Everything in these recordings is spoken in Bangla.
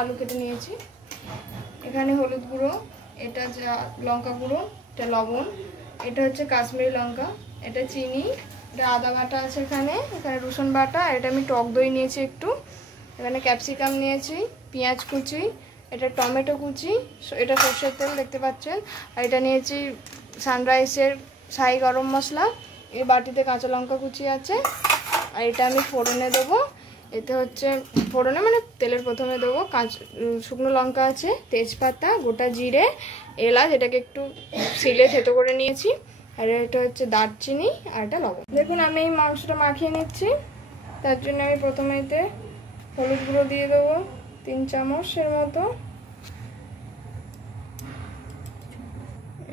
আলু কেটে নিয়েছি। এখানে হলুদ গুঁড়ো, এটা লঙ্কা গুঁড়ো, এটা লবণ, এটা হচ্ছে কাশ্মীরি লঙ্কা, এটা চিনি, এটা আদা বাটা আছে, এখানে রসুন বাটা, এটা আমি টক দই নিয়েছি একটু, এখানে ক্যাপসিকাম নিয়েছি, পেঁয়াজ কুচি, এটা টমেটো কুচি, এটা সর্ষের তেল দেখতে পাচ্ছেন, আর এটা নিয়েছি সানরাইসের শাহি গরম মশলা, এই বাটিতে কাঁচা লঙ্কা কুচি আছে। আর এটা আমি ফোড়নে দেবো, এতে হচ্ছে ফোড়নে মানে তেলের প্রথমে দেবো শুকনো লঙ্কা আছে, তেজপাতা, গোটা জিরে, এলাচ, এটাকে একটু শিলে থেতো করে নিয়েছি, আর এটা হচ্ছে দারচিনি, আর এটা লবণ। দেখুন আমি এই মাংসটা মাখিয়ে নিচ্ছি। তার জন্য আমি প্রথমে এতে হলুদ গুঁড়ো দিয়ে দেবো 3 চামচের মতো,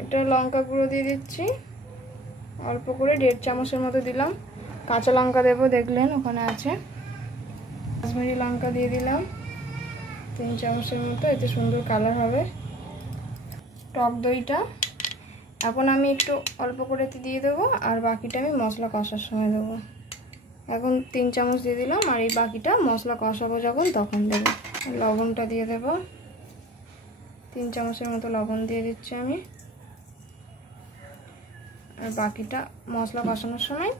এটা লঙ্কা গুঁড়ো দিয়ে দিচ্ছি অল্প করে 1.5 চামচের মতো দিলাম, কাঁচা লঙ্কা দেবো, দেখলেন ওখানে আছে, কাশ্মীরি লঙ্কা দিয়ে দিলাম 3 চামচের মতো, এতে সুন্দর কালার হবে। টক দইটা এখন আমি একটু অল্প করে দিয়ে দেবো, আর বাকিটা আমি মশলা কষার সময় দেবো। এখন 3 চামচ দিয়ে দিলাম, আর এই বাকিটা মশলা কষাবো যখন তখন দেবো। লবণটা দিয়ে দেবো, 3 চামচের মতো লবণ দিয়ে দিচ্ছি আমি, আর বাকিটা মশলা কষানোর সময়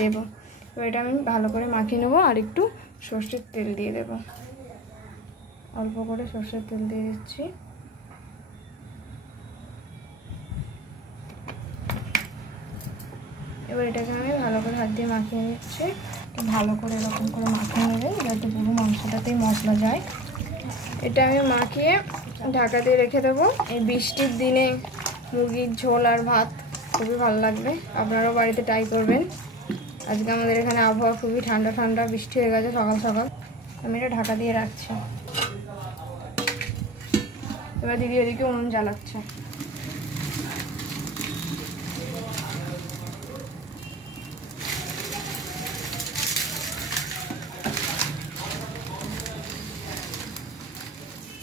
দেবো। তো এটা আমি ভালো করে মাখিয়ে নেবো, আর একটু সর্ষের তেল দিয়ে দেবো, অল্প করে সর্ষের তেল দিয়ে দিচ্ছি। এবার এটাকে আমি ভালো করে হাত দিয়ে মাখিয়ে নিচ্ছি, ভালো করে এরকম করে মাখিয়ে নেবে যাতে পুরো মাংসটাতেই মশলা যায়। এটা আমি মাখিয়ে ঢাকা দিয়ে রেখে দেবো। এই বৃষ্টির দিনে মুরগির ঝোল আর ভাত খুবই ভালো লাগবে, আপনারাও বাড়িতে ট্রাই করবেন। আজকে আমাদের এখানে আবহাওয়া খুবই ঠান্ডা ঠান্ডা, বৃষ্টি হয়ে গেছে সকাল সকাল। আমি এটা ঢাকা দিয়ে রাখছি। এবার দিদি এদিকে উনুন জ্বালাচ্ছে।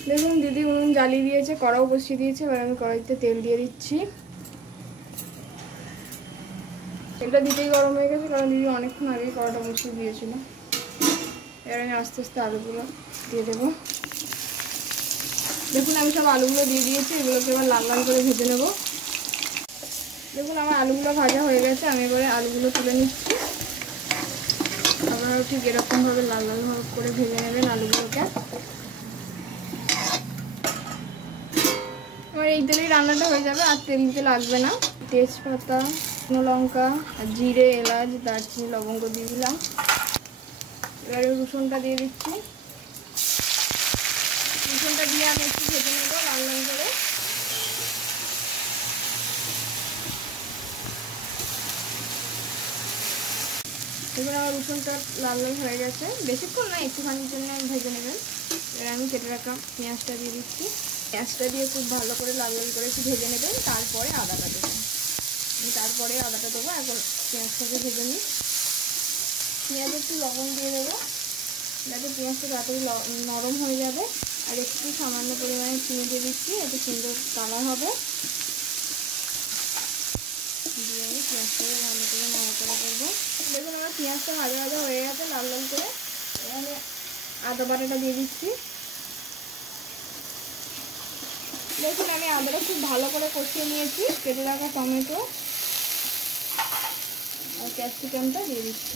দেখুন দিদি উনুন জ্বালিয়ে দিয়েছে, কড়াও বসিয়ে দিয়েছে। এবার আমি কড়াইতে তেল দিয়ে দিচ্ছি। তেলটা দিতেই গরম হয়ে গেছে, কারণ দিদি অনেকক্ষণ আগেই কড়াটা বসিয়ে দিয়েছিল। এবার আমি আস্তে আস্তে আলুগুলো দিয়ে দেবো। দেখুন আমি সব আলুগুলো দিয়ে দিয়েছি, এগুলোকে এবার লাল লাল করে ভেজে নেব। দেখুন আমার আলুগুলো ভাজা হয়ে গেছে, আমি এবারে আলুগুলো তুলে নিচ্ছি। আপনারাও ঠিক এরকমভাবে লাল লাল করে ভেজে নেবেন আলুগুলোকে। এবার এই তেলেই রান্নাটা হয়ে যাবে, আর তেল দিতে লাগবে না। তেজপাতা, শুকনো লঙ্কা, আর জিরে, এলাচ, দারচিনি, লবঙ্গ দিয়ে দিলাম। এবারে রসুনটা দিয়ে দিচ্ছি। রসুনটা দিয়ে আমি একটু ভেজে নেব লাল লাল করে। এবার আমার রসুনটা লাল লাল হয়ে গেছে, বেশিক্ষণ না, একটুখানির জন্য ভেজে নেবেন। এবার আমি কেটে রাখা পেঁয়াজটা দিয়ে দিচ্ছি। পেঁয়াজটা দিয়ে খুব ভালো করে লাল লাল করে একটু ভেজে নেবেন, তারপরে আদাটা দেবেন। আমি তারপরে আদাটা দেবো, এখন পেঁয়াজটাকে ভেজে নিই। পেঁয়াজে একটু লবণ দিয়ে দেবো যাতে পেঁয়াজটা তাড়াতাড়ি নরম হয়ে যাবে, আর একটু সামান্য পরিমাণে চিনি দিয়ে দিচ্ছি, এতে সুন্দর কালার হবে। দিয়ে আমি পেঁয়াজটাকে ভালো করে নাড়াচাড়া করবো। দেখুন আমার পেঁয়াজটা ভাজা ভাজা হয়ে গেছে লাল লাল করে। এখানে আদা বাটাটা দিয়ে দিচ্ছি। দেখুন আমি আদাটা খুব ভালো করে কষিয়ে নিয়েছি। কেটে রাখা টমেটো আর ক্যাপসিকামটা দিয়ে দিচ্ছি।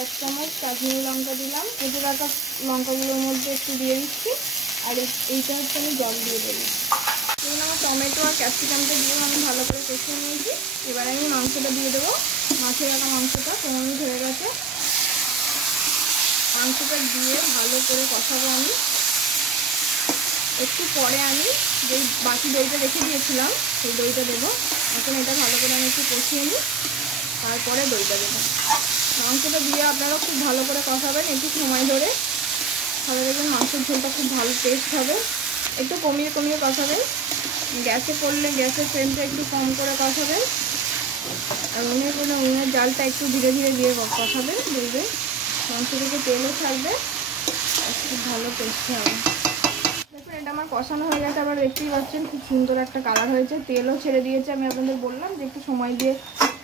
1 চামচ কাশ্মীরি লঙ্কা দিলাম, কেটে রাখা লঙ্কাগুলোর মধ্যে একটু দিয়ে দিচ্ছি, আর এইটা হচ্ছে আমি জল দিয়ে দেবো। দেখুন আমার টমেটো আর ক্যাপসিকামটা দিয়ে আমি ভালো করে কষিয়ে নিয়েছি। এবার আমি মাংসটা দিয়ে দেবো। মাছের রাখা মাংসটা কোমরে ধরে গেছে, মাংসটা দিয়ে ভালো করে কষাবো আমি। একটু পরে আমি যেই বাকি দইটা রেখে দিয়েছিলাম সেই দইটা দেবো। এখন এটা ভালো করে আমি একটু কষিয়ে নিই, তারপরে দইটা দেবো। মাংসটা দিয়ে আপনারা খুব ভালো করে কষাবেন একটু সময় ধরে, তাহলে দেখবেন মাংসের ঝোলটা খুব ভালো টেস্ট হবে। একটু কমিয়ে কমিয়ে কষাবেন, গ্যাসে করলে গ্যাসের ফ্লেমটা একটু কম করে কষাবেন, আর উনুনের জালটা একটু ধীরে ধীরে দিয়ে কষাবেন। দেখবেন মাংস থেকে তেলও ছাড়বে, খুব ভালো টেস্ট হবে। দেখুন এটা আমার কষানো হয়ে গেছে, আবার দেখতেই পাচ্ছেন খুব সুন্দর একটা কালার হয়েছে, তেলও ছেড়ে দিয়েছে। আমি আপনাদের বললাম যে একটু সময় দিয়ে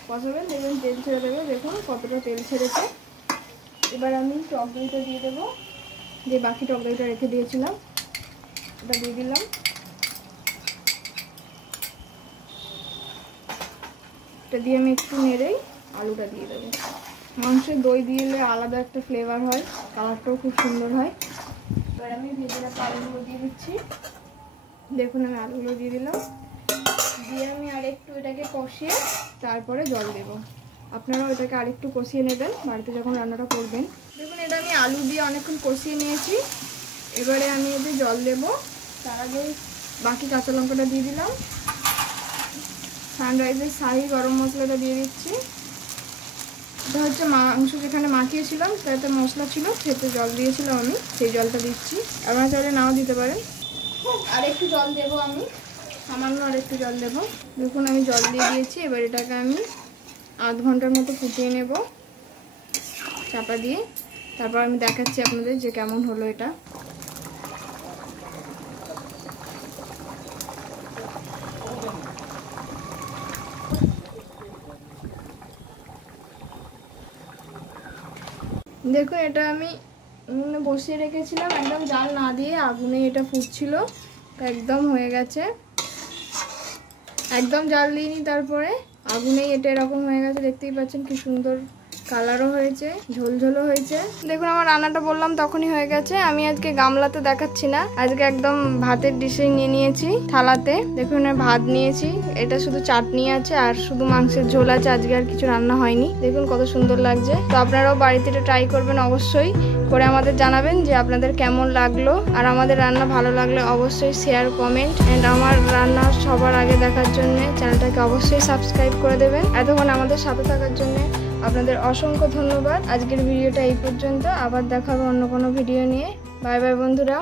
কষাবেন, দেখবেন তেল ছেড়ে দেবে। দেখুন কতটা তেল ছেড়েছে। এবার আমি টক দইটা দিয়ে দেবো। যে বাকি টক দইটা রেখে দিয়েছিলাম এটা দিয়ে দিলাম। এটা দিয়ে আমি একটু নেড়েই আলুটা দিয়ে দেবো। মাংসের দই দিলে আলাদা একটা ফ্লেভার হয়, কালারটাও খুব সুন্দর হয়। এবার আমি ভেজে রাখা আলুগুলো দিয়ে দিচ্ছি। দেখুন আমি আলুগুলো দিয়ে দিলাম, দিয়ে আমি আরেকটু এটাকে কষিয়ে তারপরে জল দেব। আপনারাও এটাকে আরেকটু কষিয়ে নেবেন বাড়িতে যখন রান্নাটা করবেন। দেখুন এটা আমি আলু দিয়ে অনেকক্ষণ কষিয়ে নিয়েছি। এবারে আমি এতে জল দেব। তার আগে বাকি কাঁচা লঙ্কাটা দিয়ে দিলাম, সানরাইজের শাহি গরম মশলাটা দিয়ে দিচ্ছি। এটা হচ্ছে মাংস যেখানে মাখিয়েছিলাম তাতে মশলা ছিল, সেতে জল দিয়েছিলাম আমি, সেই জলটা দিচ্ছি। আপনারা চাইলে নাও দিতে পারেন। আর একটু জল দেবো আমি, সামান্য আর একটু জল দেবো। দেখুন আমি জল দিয়ে দিয়েছি। এবার এটাকে আমি আধ ঘন্টার মতো ফুটিয়ে নেব চাপা দিয়ে। তারপর আমি দেখাচ্ছি আপনাদের যে কেমন হলো এটা। দেখুন এটা আমি বসিয়ে রেখেছিলাম, একদম জাল না দিয়ে আগুনে এটা ফুটছিল, একদম হয়ে গেছে। একদম জাল দিইনি, তারপরে আগুনেই এটা এরকম হয়ে গেছে। দেখতেই পাচ্ছেন কি সুন্দর কালারও হয়েছে, ঝোলঝোলও হয়েছে। দেখুন আমার রান্নাটা বললাম তখনই হয়ে গেছে। আমি আজকে গামলাতে দেখাচ্ছি না, আজকে একদম ভাতের ডিশে নিয়ে নিয়েছি থালাতে। দেখুন ভাত নিয়েছি, এটা শুধু চাটনি আছে আর শুধু মাংসের ঝোল আছে, আজকে আর কিছু রান্না হয়নি। দেখুন কত সুন্দর লাগছে। তো আপনারাও বাড়িতে এটা ট্রাই করবেন অবশ্যই, করে আমাদের জানাবেন যে আপনাদের কেমন লাগলো। আর আমাদের রান্না ভালো লাগলে অবশ্যই শেয়ার, কমেন্ট এন্ড আমার রান্না সবার আগে দেখার জন্য চ্যানেলটাকে অবশ্যই সাবস্ক্রাইব করে দেবেন। এতক্ষণ আমাদের সাথে থাকার জন্য আপনাদের অসংখ্য ধন্যবাদ। আজকের ভিডিওটা এই পর্যন্ত, আবার দেখা হবে অন্য কোনো ভিডিও নিয়ে। বাই বাই বন্ধুরা।